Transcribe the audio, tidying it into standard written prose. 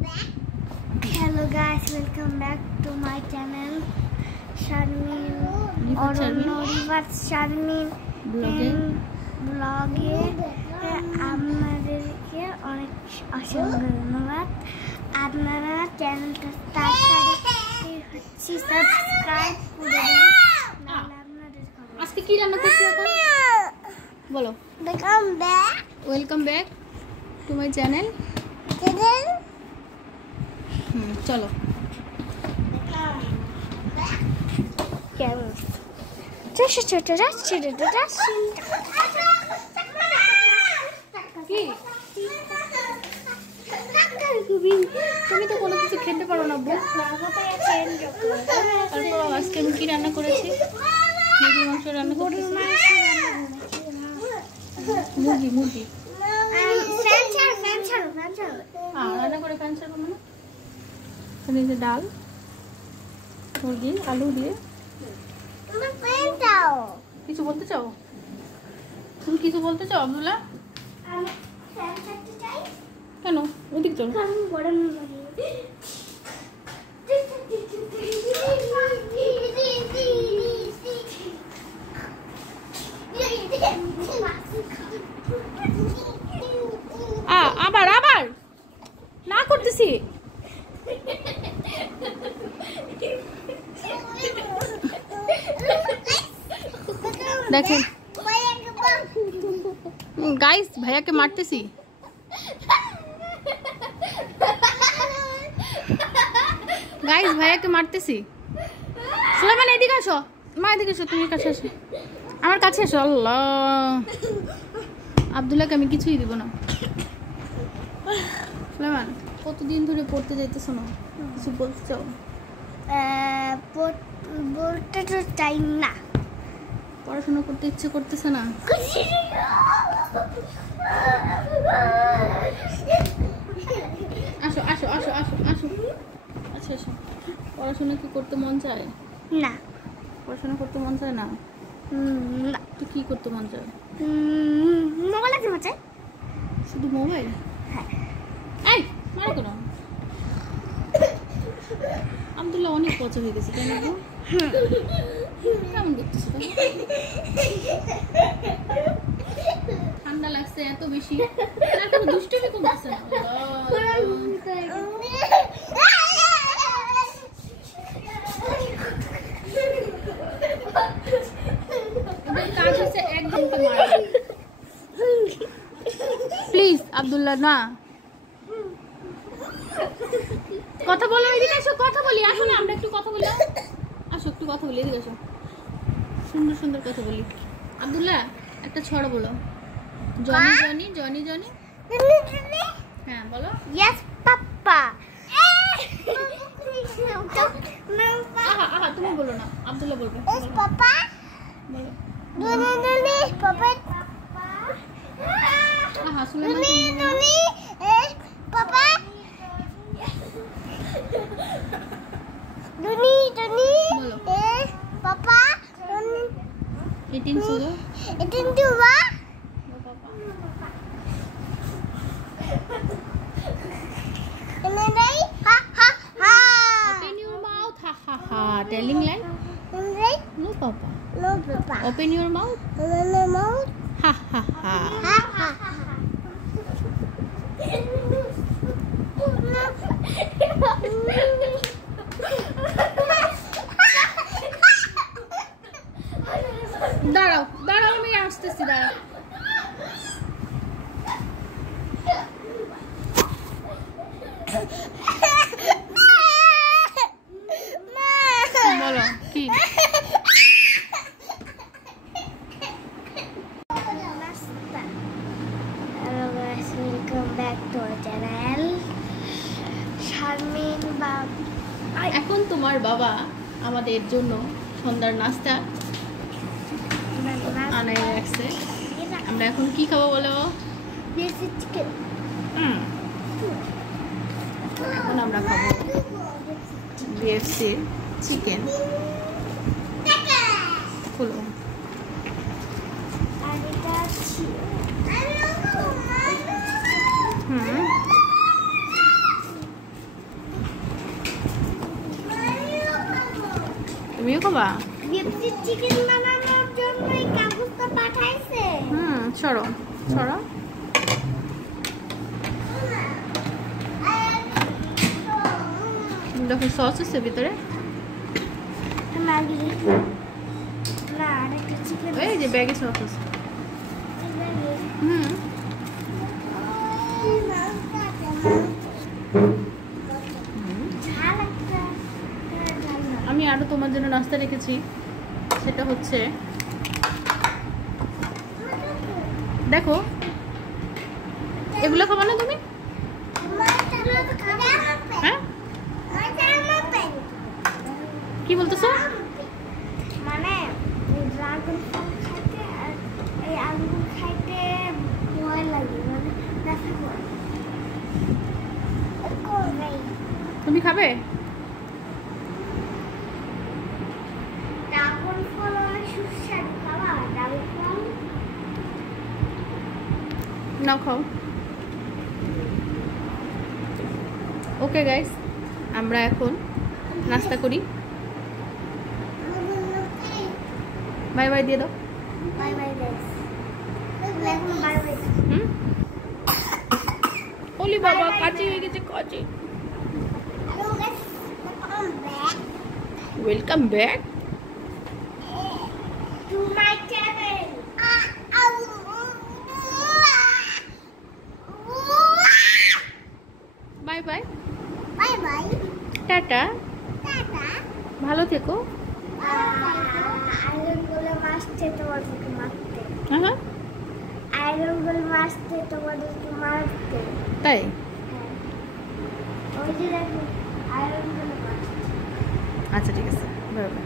Hello guys, welcome back to my channel. Sharmin Sharmin ব্লগে আপনাদেরকে অনেক অসংখ্য ধন্যবাদ। আপনারা চ্যানেলটা তাড়াতাড়ি সাবস্ক্রাইব করে দেন। আজকে কি রান্না করছি এখন বলো? Welcome back to my channel. চলো তুমি তো কোনো কিছু খেতে পারো না। তারপর আজকে আমি কি রান্না করেছি? মুরগির মাংস রান্না করেছি। মুরগি রান্না করে ফ্যান ছাড়বো না। এখানে যে ডাল, মুরগি, আলু দিয়ে। কিছু বলতে চাও? তুমি কিছু বলতে চাও আব্দুল্লাহ? কেন ওদিক চল। আবার আবার না করতেছি। দেখেন গাইস, ভাইয়াকে মারতেছি। গাইস, ভাইয়াকে মারতেছি। সুলাইমান এদিকে আসো, মা এদিকে আসো, তুমি কাছে আসো, আমার কাছে আসো। আল্লাহ, আব্দুল্লাহকে আমি কিছুই দিব না। সুলাইমান, কতদিন ধরে পড়তে যাইতেছো না? কিছু বলতে চাও? বলতে তো চাই না। পড়াশোনা করতে ইচ্ছে করতেছে না? আসো আসো আসো আসো আসো। আচ্ছা আসো। পড়াশোনা কি করতে মন চায় না? পড়াশোনা করতে মন চায় না? তো কি করতে মন চায়? মোবাইল দেখতে মন চায়। শুধু মোবাইল? হ্যাঁ। এই মারো কেন? আব্দুল্লাহ অনেক পচা হয়ে গেছে, তাই না? কেমন দেখতেছো? ঠান্ডা লাগছে এত বেশি, দুষ্টুমি কমতেছে না। কাজ হচ্ছে একজনকে মারা। প্লিজ আব্দুল্লাহ না, কথা বলো। এদিকে আসো, কথা বলি। আসো না, আমরা একটু কথা বলি। আসো একটু কথা বলি, এদিকে আসো। সুন্দর সুন্দর কথা বলি। আব্দুল্লাহ একটা ছড়া বলো। Johnny Johnny Johnny Johnny. হ্যাঁ বলো। ইয়েস পাপ্পা। আহা তুমি বলো না, আব্দুল্লাহ বলবে। ইয়েস পাপ্পা বলো। Johnny Johnny papa. আহা Sulaiman Johnny yes papa. Johnny Johnny yes papa. 18 sugar 18 sugar. Ha ha ha. Open your mouth. Ha ha ha. Telling lie? No papa. No papa. Open your mouth. Open your mouth. Ha ha ha. Ha ha ha. দাঁড়াও দাঁড়াও, আমি আসতেছি, দাঁড়াও। বলো কি? Hello guys, welcome back to our channel. Sharmin এখন তোমার বাবা আমাদের জন্য সন্ধ্যার নাস্তা আনাই রাখছে। আমরা এখন কি খাবো বলো? চিকেন। এখন আমরা খাবো বিএফসি চিকেন। খুলো। তুমিও খাবা? বিপসি চিকেন বানানোর জন্য এই কাগজটা পাঠাইছে। সরো সরো। দেখো সস আছে ভিতরে। না আরেকটা চিকেন। এই যে ব্যাগে সস আছে। আমি আরো তোমার জন্য নাস্তা রেখেছি, সেটা হচ্ছে দেখো, এগুলো খাবো না তুমি? হ্যাঁ কি বলতেছো? মানে ড্রাগন ফল খাইতে আর এই আঙ্গুর খাইতে ভয় লাগে, মানে দেখা ভয়। তুমি খাবে? ড্রাগন ফল অনেক সুস্বাদু, খাওয়া ড্রাগন ফল নাও খাও। ওকে গাইস, আমরা এখন নাস্তা করি। বাই বাই দিয়ে দাও। Bye bye guys. এখন বাই বাই। ওলি বাবা কাচি হয়ে গেছে কাচি। Hello guys, welcome back to my channel. Bye bye. Bye bye, tata, tata. ভালো থেকো। আয়রন গুলো মারতে তোমাদেরকে মারতে, হ্যাঁ আয়রন গুলো মারতে তোমাদেরকে মারতে। তাই? ওই যে দেখো আয়রন গুলো মারতে। আচ্ছা ঠিক আছে, বাই বাই।